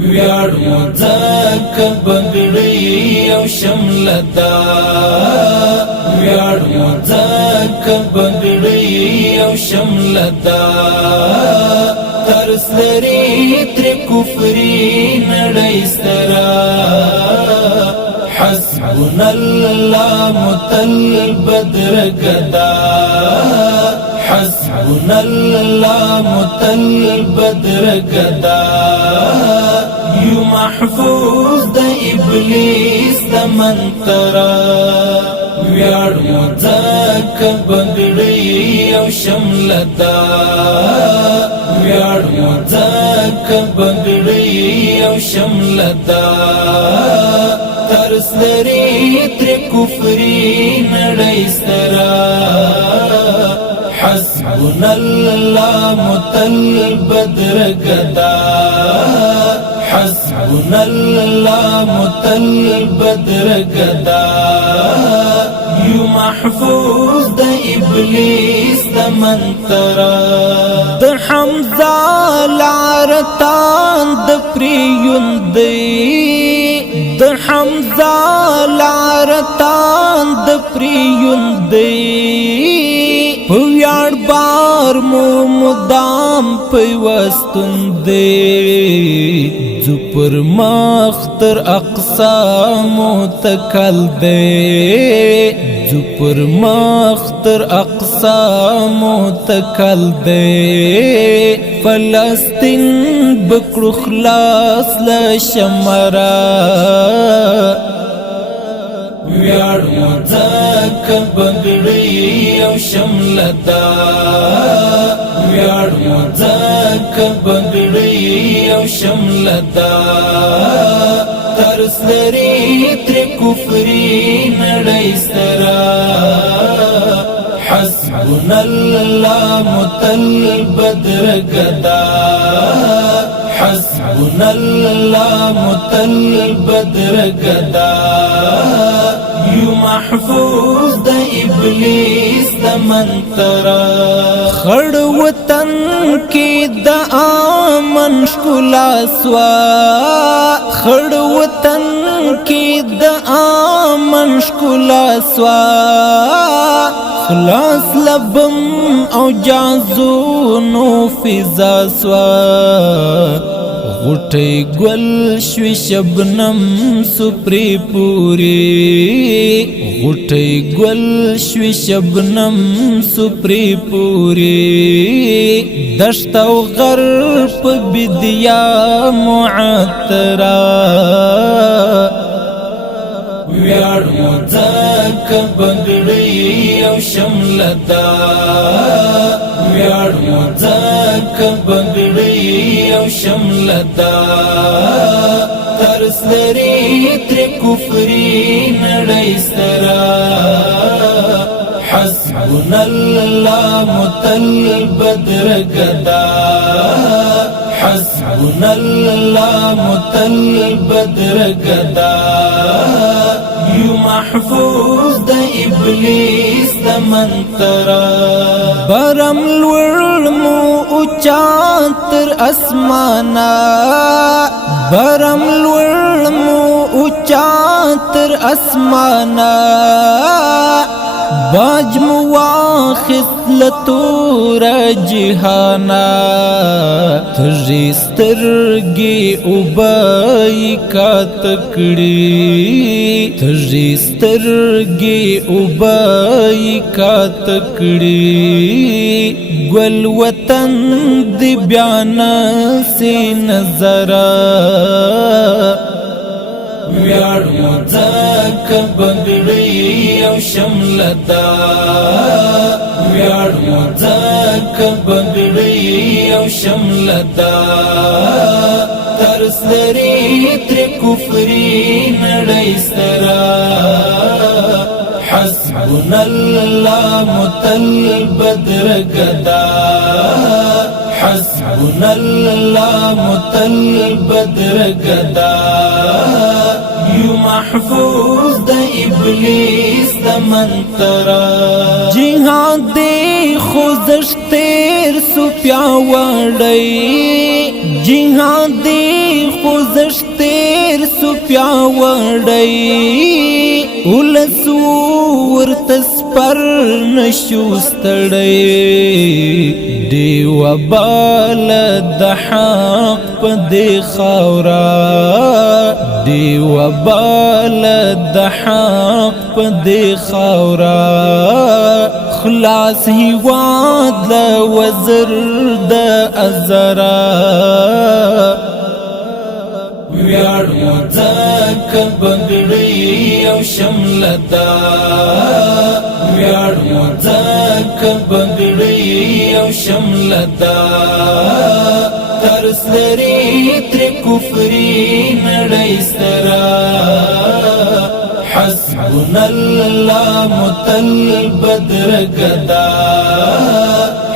ویاړ مو ځکه بګړۍ او شمله ده، ویاړ مو ځکه بګړۍ او شمله ده. ترس لري ترې کفري نړۍ سره، حسبنا الله متل بدرګه ده، حسبنا الله متل بدرګه ده. یو محفوظ د ابلیس د منتره، ویاړ مو ځکه بګړۍ او شمله ده، ویاړ مو ځکه بګړۍ او شمله ده. ترس لري ترې کفري نړۍ سره، حسبنا الله متل بدرګه ده، حسبنا الله متل بدرګه ده. یو محفوظ د ابلیس د منتره، د حمزه لارتان د پریوندې، د حمزه لارتان د پریوندې. په ویاړ بار مو مدام پیوستون دی، ځو پر مخ تر اقصا متکل دی، ځو پر مخ تر اقصا متکل دی. فلسطین بکړو خلاص له شمره، ویاړ مو ځکه بګړۍ او شمله ده، ویاړ مو ځکه بګړۍ او شمله ده. ترس لري ترې کفري نړۍ سره، حسبنا الله متل بدرګه ده، حسبنا الله متل بدرګه ده. یو محفوظ د ابلیس د منتره، خړ وطن کې د امن ښکلا سوه، خړ وطن کې د امن ښکلا سوه. خلاص لبم او جازونو فضا سوه، غټۍ ګل شوي شبنم سپرې پورې، غټۍ ګل شوي شبنم سپرې پورې. دشت او غر په بدیا معطره، ویاړ مو ځکه بګړۍ او شمله ده، ویاړ مو ځکه بګړۍ او شمله ده. ترس لري ترې کفري نړۍ سره، حسبنا الله متل بدرګه ده، حسبنا الله متل بدرګه ده. یو محفوظ د ابلیس د منتره، برم لوړ مو اوچا تر اسمانه، برم لوړ مو اوچا تر اسمانه. باج مو واخست لتور جهانا، تږي سترګې اوبه کا تکړي، تږي سترګې اوبه کا تکړي. ګل وطن دی بیان سي نظره، ویاړ مو ځکه بګړۍ او شمله ده، ویاړ مو ځکه بګړۍ او شمله ده. ترس لري ترې کفري نړۍ سره، حسبنا الله متل بدرګه ده، حسبنا الله متل بدرګه ده. یو محفوظ د ابلیس د منتره، جهاد دی خوزش تیر سو پیاوړی، جهاد دی خوزش پیاوړی ولس ورته سپر نشو ستړی دیوه بال د حق په دې خاوره دیوه بال د حق په دې خاوره خلاص هیواد له وزر د ازرا ویاړ مو ځکه بګړۍ او شمله ده ویاړ مو ځکه بګړۍ او شمله ده ترس لري ترې کفري نړۍ سره حسبنا الله متل بدرګه ده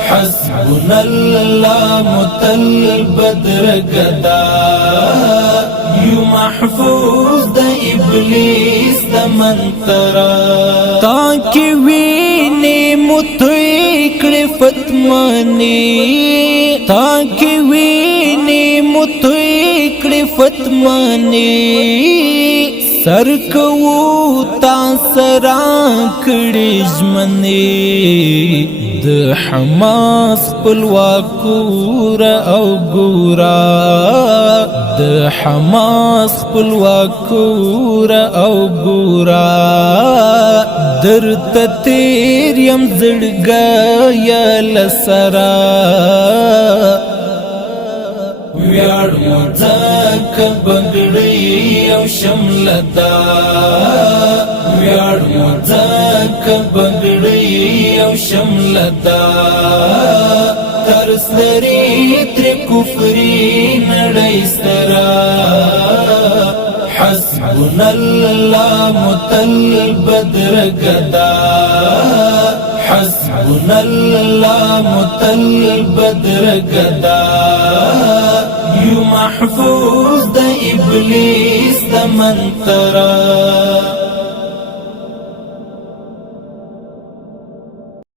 حسبنا الله متل بدرګه ده یو محفوظ د ابلیس د منترا تاکي ویني متوي کړې فتمني تاکي ویني متوي کړې فتمني سر کو تاسرا کړي ژمنې د حماس خپلواکور او ګورا د حماس خپلواکور او ګورا درته تیر یم زړګی لسرا ویاړ مو ځکه بګړۍ او شمله ده ویاړ مو ځکه بګړۍ او شمله ده ترس لري ترې کفري نړۍ سره حسبنا الله متل بدرګه ده حسبنا الله متل بدرګه ده یو محفوظ د ابلیس د منترا